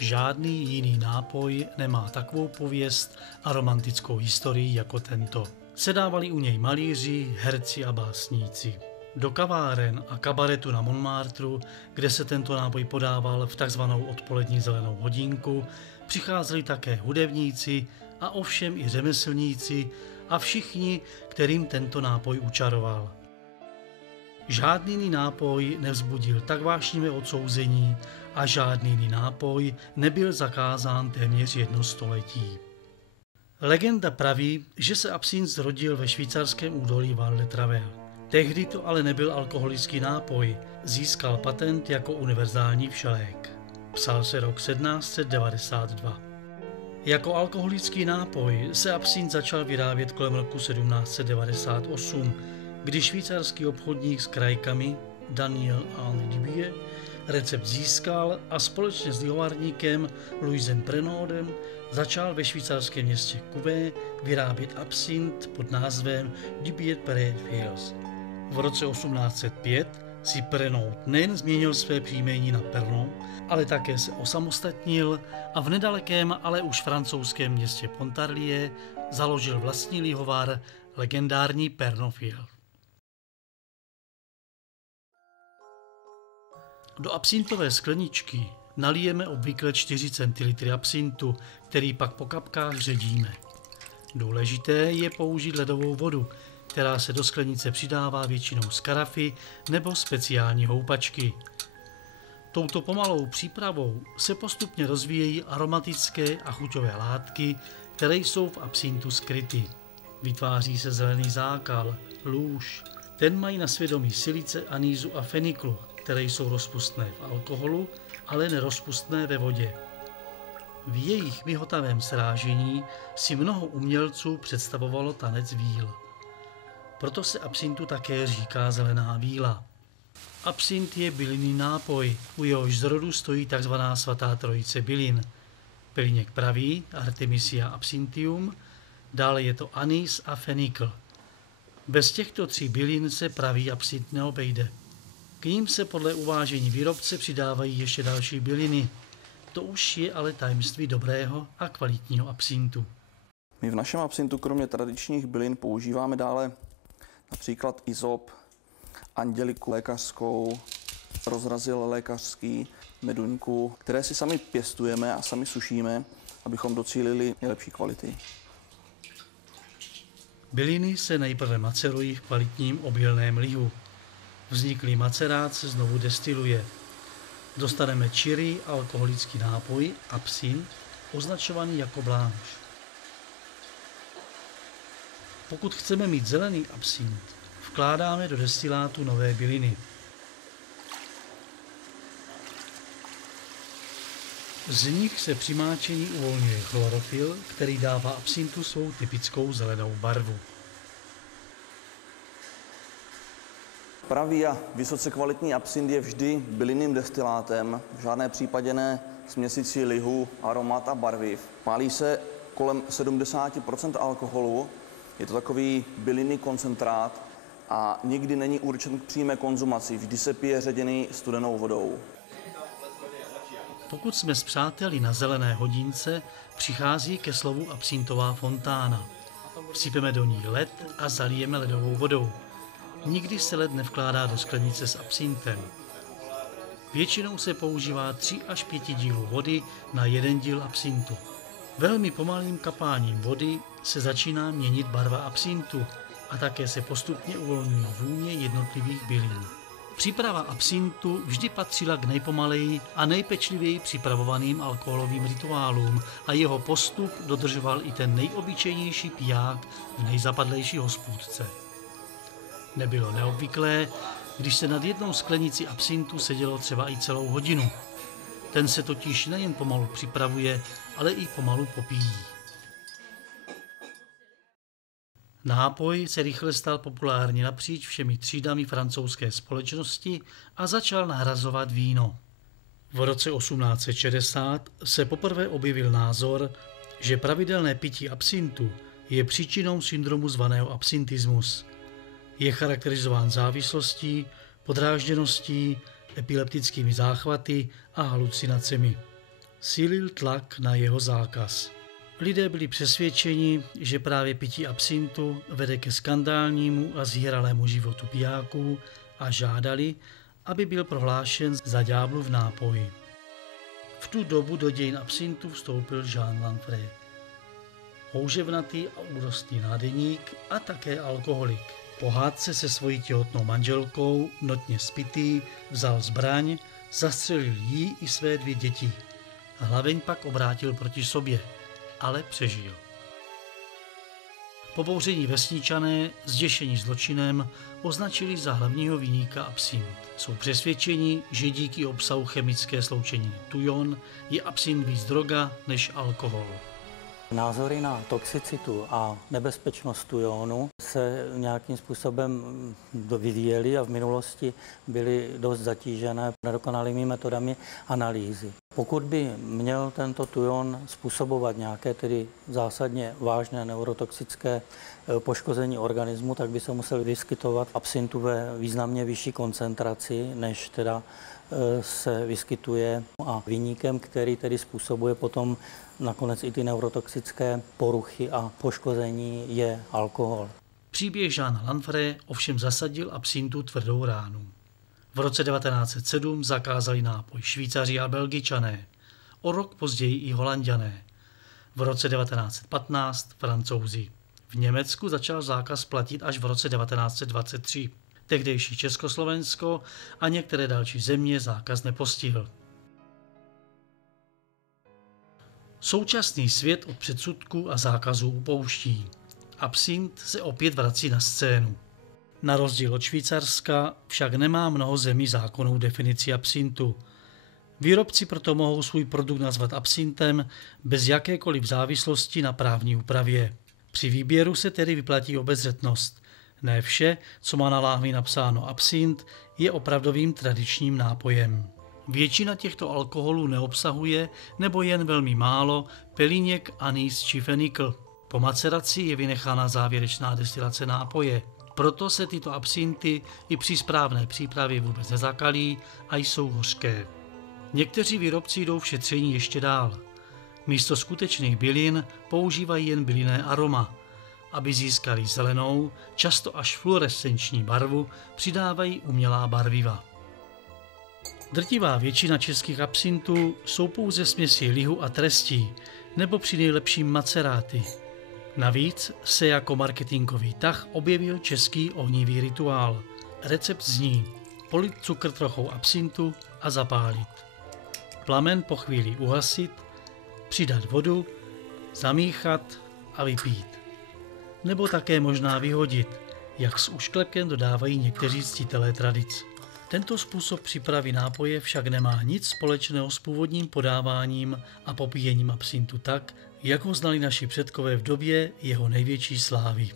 Žádný jiný nápoj nemá takovou pověst a romantickou historii jako tento. Sedávali u něj malíři, herci a básníci. Do kaváren a kabaretu na Montmartru, kde se tento nápoj podával v takzvanou odpolední zelenou hodinku, přicházeli také hudebníci a ovšem i řemeslníci a všichni, kterým tento nápoj učaroval. Žádný jiný nápoj nevzbudil tak vášnivé odsouzení a žádný jiný nápoj nebyl zakázán téměř 1 století. Legenda praví, že se absint zrodil ve švýcarském údolí Val de Travers. Tehdy to ale nebyl alkoholický nápoj, získal patent jako univerzální všelék. Psal se rok 1792. Jako alkoholický nápoj se absint začal vyrábět kolem roku 1798, kdy švýcarský obchodník s krajkami Daniel Henri Dubié recept získal a společně s lihovárníkem Louisem Prenaudem začal ve švýcarském městě Couvé vyrábět absint pod názvem Dubié Père Fils. V roce 1805 si Prenaud nejen změnil své příjmení na Pernod, ale také se osamostatnil a v nedalekém, ale už francouzském městě Pontarlier založil vlastní lihovar, legendární Pernod Fils. Do absintové skleničky nalijeme obvykle 4 centilitry absintu, který pak po kapkách ředíme. Důležité je použít ledovou vodu, která se do sklenice přidává většinou z karafy nebo speciální houpačky. Touto pomalou přípravou se postupně rozvíjejí aromatické a chuťové látky, které jsou v absintu skryty. Vytváří se zelený zákal, lůž. Ten mají na svědomí silice, anýzu a feniklu, které jsou rozpustné v alkoholu, ale nerozpustné ve vodě. V jejich mihotavém srážení si mnoho umělců představovalo tanec víl. Proto se absintu také říká zelená víla. Absint je bylinný nápoj, u jehož zrodu stojí tzv. Svatá trojice bylin. Peliněk pravý, Artemisia absinthium, dále je to anýs a fenikl. Bez těchto 3 bylin se pravý absint neobejde. K ním se podle uvážení výrobce přidávají ještě další byliny. To už je ale tajemství dobrého a kvalitního absintu. My v našem absintu kromě tradičních bylin používáme dále například izop, anděliku lékařskou, rozrazil lékařský, meduňku, které si sami pěstujeme a sami sušíme, abychom docílili nejlepší kvality. Byliny se nejprve macerují v kvalitním obilném lihu. Vzniklý macerát se znovu destiluje. Dostaneme čirý alkoholický nápoj, absint, označovaný jako blanche. Pokud chceme mít zelený absint, vkládáme do destilátu nové byliny. Z nich se při máčení uvolňuje chlorofyl, který dává absintu svou typickou zelenou barvu. Pravý a vysoce kvalitní absint je vždy bylinným destilátem, v žádné případě ne směsicí lihu, aromat a barviv. Pálí se kolem 70% alkoholu, je to takový bylinný koncentrát a nikdy není určen k přímé konzumaci, vždy se pije ředěný studenou vodou. Pokud jsme s přáteli na zelené hodince, přichází ke slovu absintová fontána. Vsypeme do ní led a zalijeme ledovou vodou. Nikdy se led nevkládá do sklenice s absintem. Většinou se používá 3 až 5 dílů vody na 1 díl absintu. Velmi pomalým kapáním vody se začíná měnit barva absintu a také se postupně uvolňují vůně jednotlivých bylin. Příprava absintu vždy patřila k nejpomaleji a nejpečlivěji připravovaným alkoholovým rituálům a jeho postup dodržoval i ten nejobyčejnější piják v nejzapadlejší hospůdce. Nebylo neobvyklé, když se nad jednou sklenicí absintu sedělo třeba i celou hodinu. Ten se totiž nejen pomalu připravuje, ale i pomalu popíjí. Nápoj se rychle stal populární napříč všemi třídami francouzské společnosti a začal nahrazovat víno. V roce 1860 se poprvé objevil názor, že pravidelné pití absintu je příčinou syndromu zvaného absintismus. Je charakterizován závislostí, podrážděností, epileptickými záchvaty a halucinacemi. sílil tlak na jeho zákaz. Lidé byli přesvědčeni, že právě pití absintu vede ke skandálnímu a zíralému životu pijáků a žádali, aby byl prohlášen za ďáblův nápoj. V tu dobu do dějin absintu vstoupil Jean Lanfrey. Houževnatý a úrostný nádeník a také alkoholik. Po hádce se svojí těhotnou manželkou, notně spitý, vzal zbraň, zastřelil jí i své 2 děti. Hlaveň pak obrátil proti sobě, ale přežil. Pobouření vesničané, zděšení zločinem, označili za hlavního viníka absint. Jsou přesvědčeni, že díky obsahu chemické sloučeniny tujon je absint víc droga než alkohol. Názory na toxicitu a nebezpečnost tujonu se nějakým způsobem vyvíjely a v minulosti byly dost zatížené nedokonalými metodami analýzy. Pokud by měl tento tujon způsobovat nějaké tedy zásadně vážné neurotoxické poškození organismu, tak by se musel vyskytovat absintu ve významně vyšší koncentraci, než teda se vyskytuje a viníkem, který tedy způsobuje potom nakonec i ty neurotoxické poruchy a poškození, je alkohol. Příběh Jeana Lanfrey ovšem zasadil absintu tvrdou ránu. V roce 1907 zakázali nápoj Švýcaři a Belgičané, o rok později i Holanďané. V roce 1915 Francouzi. V Německu začal zákaz platit až v roce 1923. Tehdejší Československo a některé další země zákaz nepostihl. Současný svět od předsudků a zákazů upouští. Absint se opět vrací na scénu. Na rozdíl od Švýcarska však nemá mnoho zemí zákonnou definici absintu. Výrobci proto mohou svůj produkt nazvat absintem bez jakékoliv závislosti na právní úpravě. Při výběru se tedy vyplatí obezřetnost. Ne vše, co má na láhvi napsáno absint, je opravdovým tradičním nápojem. Většina těchto alkoholů neobsahuje nebo jen velmi málo pelíněk, anýs či fenikl. Po maceraci je vynechána závěrečná destilace nápoje. Proto se tyto absinty i při správné přípravě vůbec nezakalí a jsou hořké. Někteří výrobci jdou v šetření ještě dál. Místo skutečných bylin používají jen bylinné aroma. Aby získali zelenou, často až fluorescenční barvu, přidávají umělá barviva. Drtivá většina českých absintů jsou pouze směsi lihu a trestí, nebo při nejlepším maceráty. Navíc se jako marketingový tah objevil český ohnivý rituál. Recept zní: polit cukr trochou absintu a zapálit. Plamen po chvíli uhasit, přidat vodu, zamíchat a vypít. Nebo také možná vyhodit, jak s ušklepkem dodávají někteří ctitelé tradic. Tento způsob přípravy nápoje však nemá nic společného s původním podáváním a popíjením absintu tak, jak ho znali naši předkové v době jeho největší slávy.